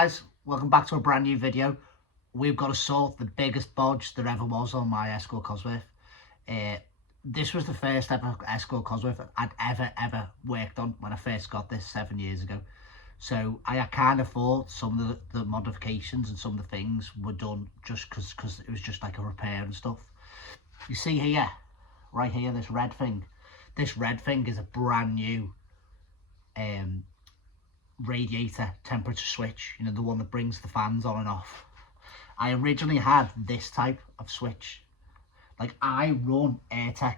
guys, welcome back to a brand new video. We've got to sort the biggest bodge there ever was on my Escort Cosworth. This was the first ever Escort Cosworth I'd ever worked on when I first got this 7 years ago. So I kind of thought some of the modifications and some of the things were done just because it was just like a repair and stuff. You see here, right here, this red thing. This red thing is a brand new radiator temperature switch, you know, the one that brings the fans on and off. I originally had this type of switch. Like, I run AirTech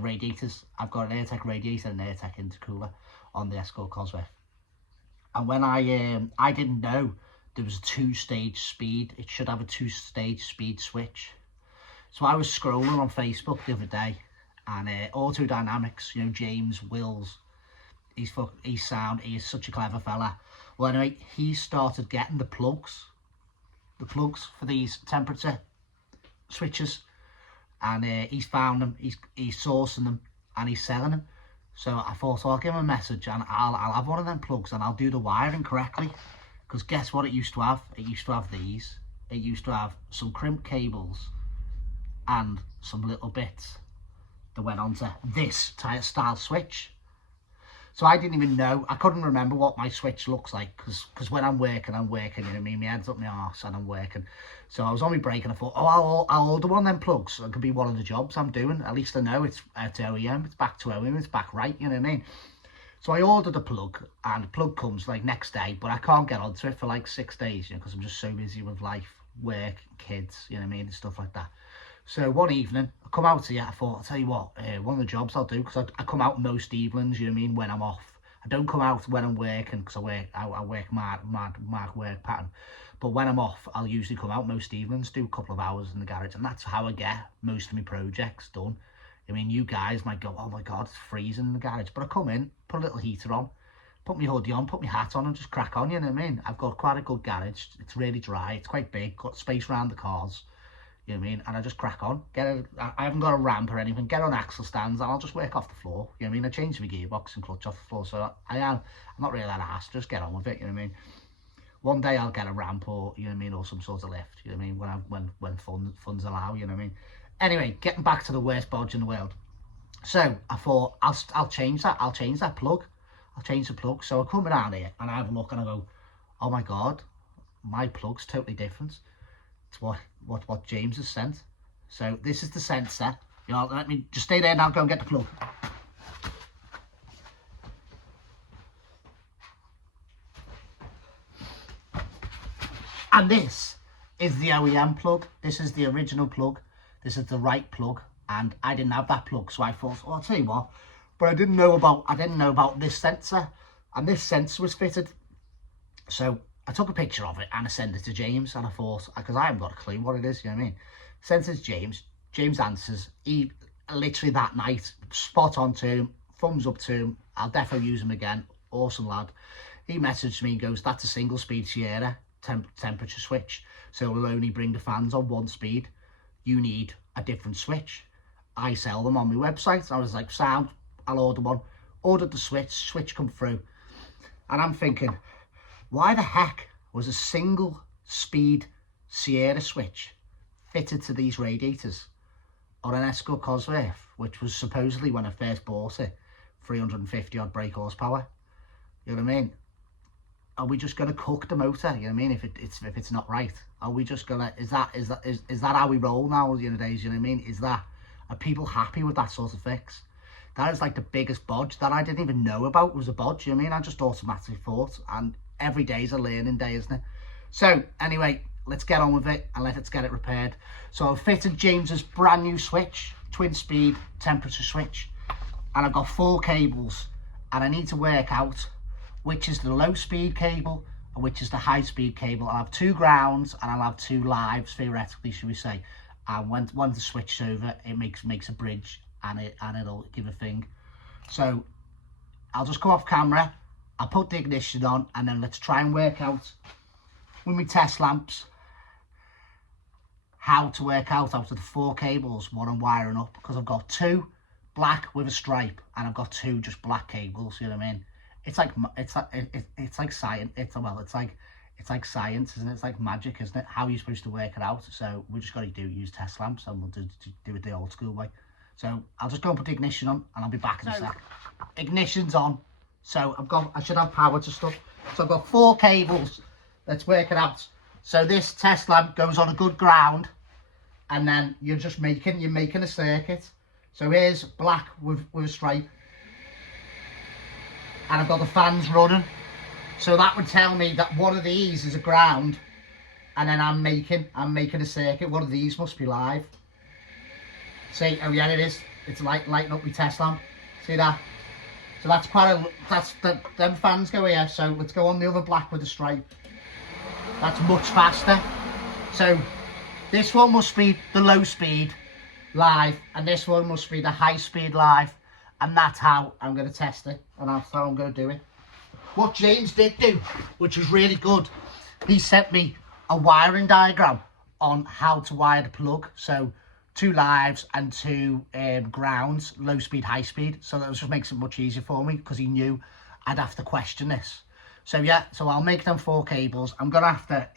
radiators. I've got an AirTech radiator and an AirTech intercooler on the Escort Cosworth. And when I didn't know there was a two-stage speed. It should have a two-stage speed switch. So I was scrolling on Facebook the other day, and Auto Dynamics, you know, James Wills, he's sound, he is such a clever fella. Well, anyway, he started getting the plugs for these temperature switches, and he's found them, he's sourcing them, and he's selling them. So I thought, I'll give him a message, and I'll have one of them plugs, and I'll do the wiring correctly. Because guess what it used to have? It used to have these. It used to have some crimped cables and some little bits that went onto this style switch. So I didn't even know, I couldn't remember what my switch looks like, because when I'm working, you know what I mean, my head's up my arse and I'm working. So I was on my break and I thought, oh, I'll order one of them plugs. It could be one of the jobs I'm doing. At least I know it's to OEM, it's back to OEM, it's back right, you know what I mean? So I ordered a plug, and the plug comes like next day, but I can't get onto it for like 6 days, you know, because I'm just so busy with life, work, kids, you know what I mean, and stuff like that. So one evening, I come out here, I thought, I'll tell you what, one of the jobs I'll do, because I come out most evenings, you know what I mean, when I'm off. I don't come out when I'm working, because I work mad work pattern. But when I'm off, I'll usually come out most evenings, do a couple of hours in the garage, and that's how I get most of my projects done. I mean, you guys might go, oh my God, it's freezing in the garage. But I come in, put a little heater on, put my hoodie on, put my hat on, and just crack on, you know what I mean? I've got quite a good garage. It's really dry, it's quite big, got space around the cars. You know what I mean? And I just crack on. I haven't got a ramp or anything. Get on axle stands and I'll just work off the floor. You know what I mean? I change my gearbox and clutch off the floor. So I'm not really that ass. Just get on with it. You know what I mean? One day I'll get a ramp, or, you know what I mean, or some sort of lift. You know what I mean? When funds allow. You know what I mean? Anyway, getting back to the worst bodge in the world. So I thought I'll change that. I'll change that plug. I'll change the plug. So I come around here and I have a look and I go, oh my God, my plug's totally different. It's what James has sent. So this is the sensor. You know, let me just stay there now, go and get the plug. And this is the OEM plug. This is the original plug. This is the right plug, and I didn't have that plug, so I thought, oh, I'll tell you what. But I didn't know about this sensor, and this sensor was fitted. So I took a picture of it and I sent it to James, and I thought, because I haven't got a clue what it is, you know what I mean? Sent it to James. James answers. He literally that night, spot on to him, thumbs up to him. I'll definitely use him again. Awesome lad. He messaged me and goes, that's a single speed Sierra temperature switch, so it'll only bring the fans on one speed. You need a different switch. I sell them on my website. I was like, sound, I'll order one. Ordered the switch come through. And I'm thinking, why the heck was a single speed Sierra switch fitted to these radiators on an Escort Cosworth, which was supposedly, when I first bought it, 350 odd brake horsepower? You know what I mean? Are we just going to cook the motor? You know what I mean? If it's not right, are we just gonna? Is that how we roll now? You know, days. You know what I mean? Are people happy with that sort of fix? That is like the biggest bodge that I didn't even know about was a bodge. You know what I mean? I just automatically thought, and every day is a learning day, isn't it? So anyway, let's get on with it and let's get it repaired. So I've fitted James's brand new switch, twin speed temperature switch, and I've got 4 cables, and I need to work out which is the low speed cable and which is the high speed cable. I'll have 2 grounds and I'll have 2 lives, theoretically, should we say. And when the switch is over, it makes a bridge, and it'll give a thing. So I'll just go off camera, I'll put the ignition on, and then let's try and work out with my test lamps how to work out of the 4 cables what I'm wiring up, because I've got 2 black with a stripe and I've got 2 just black cables. You know what I mean? It's like science. It's like it's like science, isn't it? It's like magic, isn't it? How are you supposed to work it out? So we just got to use test lamps, and we'll do it the old school way. So I'll just go and put the ignition on, and I'll be back in a sec. Ignition's on. So I should have power to stuff. So I've got 4 cables. Let's work it out. So this test lamp goes on a good ground, and then you're making a circuit. So here's black with a stripe, and I've got the fans running. So that would tell me that one of these is a ground, and then I'm making a circuit. One of these must be live. See, oh yeah, it is. It's lighting up my test lamp. See that? So that's them fans go here. So let's go on the other black with the stripe. That's much faster. So this one must be the low speed live, and this one must be the high speed live, and that's how I'm going to test it, and that's how I'm going to do it. What James did do, which was really good, he sent me a wiring diagram on how to wire the plug. So 2 lives and 2 grounds, low speed, high speed. So that just makes it much easier for me, because he knew I'd have to question this. So yeah, so I'll make them 4 cables. I'm gonna have to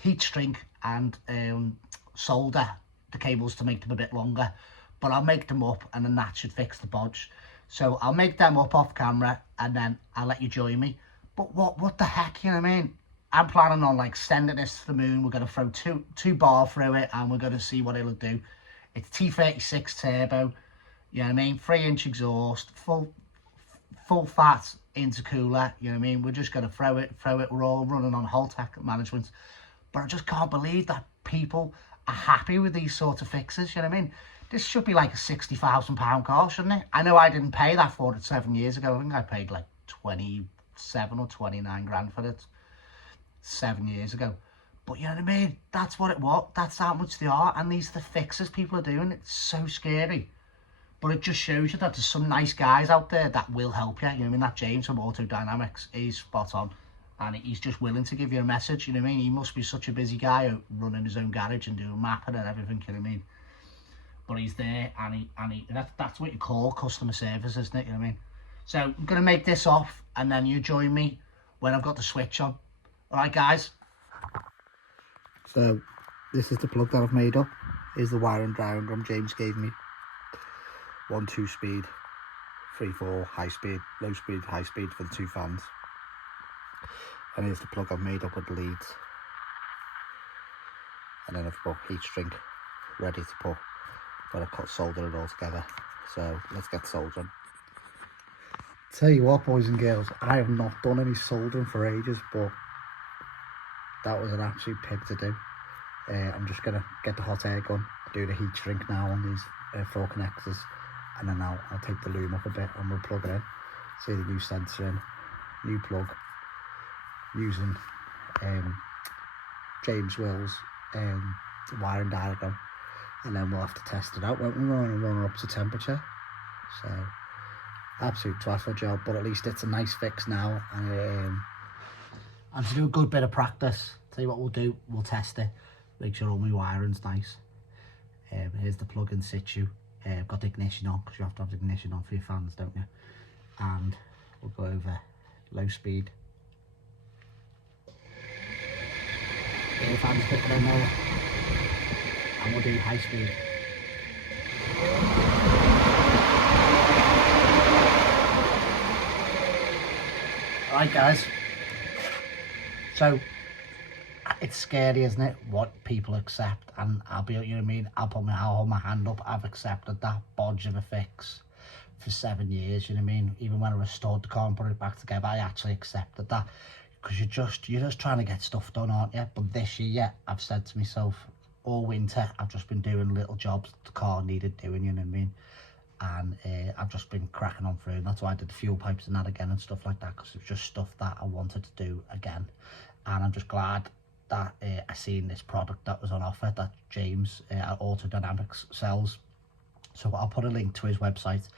heat shrink and solder the cables to make them a bit longer, but I'll make them up, and then that should fix the bodge. So I'll make them up off camera, and then I'll let you join me. But what the heck, you know what I mean? I'm planning on like sending this to the moon. We're gonna throw two bar through it, and we're gonna see what it'll do. It's T36 turbo, you know what I mean? 3-inch exhaust, full fat intercooler, you know what I mean? We're just gonna throw it. We're all running on Holtec management. But I just can't believe that people are happy with these sort of fixes, you know what I mean? This should be like a £60,000 car, shouldn't it? I know I didn't pay that for it 7 years ago. I think I paid like 27 or 29 grand for it 7 years ago. But you know what I mean? That's what it was. That's how much they are. And these are the fixes people are doing. It's so scary. But it just shows you that there's some nice guys out there that will help you. You know what I mean? That James from Auto Dynamics, he's spot on. And he's just willing to give you a message, you know what I mean? He must be such a busy guy running his own garage and doing mapping and everything, you know what I mean? But he's there, and that's what you call customer service, isn't it? You know what I mean? So I'm gonna make this off, and then you join me when I've got the switch on. All right, guys. So this is the plug that I've made up. Here's the wiring diagram James gave me. 1-2 speed, 3-4 high speed, low speed, high speed for the 2 fans. And here's the plug I've made up with the leads. And then I've got heat shrink ready to put. But I've soldered it all together. So let's get soldering. Tell you what, boys and girls, I have not done any soldering for ages, but that was an absolute pig to do. I'm just gonna get the hot air gun, do the heat shrink now on these 4 connectors, and then I'll take the loom up a bit and we'll plug it in. See the new sensor in, new plug, using James Will's wiring diagram, and then we'll have to test it out, won't we? We're going to run it up to temperature. So absolute trifle job, but at least it's a nice fix now, and to do a good bit of practice, tell you what we'll do, we'll test it, make sure all my wiring's nice. Here's the plug in situ. Got the ignition on, because you have to have the ignition on for your fans, don't you? And we'll go over low speed. Get the fans picking on there, and we'll do high speed. Alright guys, so it's scary, isn't it, what people accept? And I'll be, you know what I mean, I'll hold my hand up. I've accepted that bodge of a fix for 7 years, you know what I mean? Even when I restored the car and put it back together, I actually accepted that, because you're just trying to get stuff done, aren't you? But this year, I've said to myself, all winter I've just been doing little jobs the car needed doing, you know what I mean? And I've just been cracking on through, and that's why I did the fuel pipes and that again and stuff like that, because it was just stuff that I wanted to do again. And I'm just glad that I seen this product that was on offer that James at Auto Dynamics sells. So I'll put a link to his website.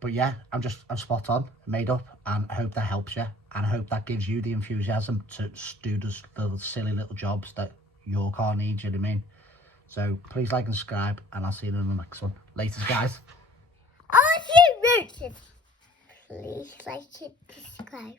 But yeah, I'm spot on, made up, and I hope that helps you, and I hope that gives you the enthusiasm to do the silly little jobs that your car needs, you know what I mean? So please like and subscribe, and I'll see you in the next one. Later, guys. Are you rooted? Please like and subscribe.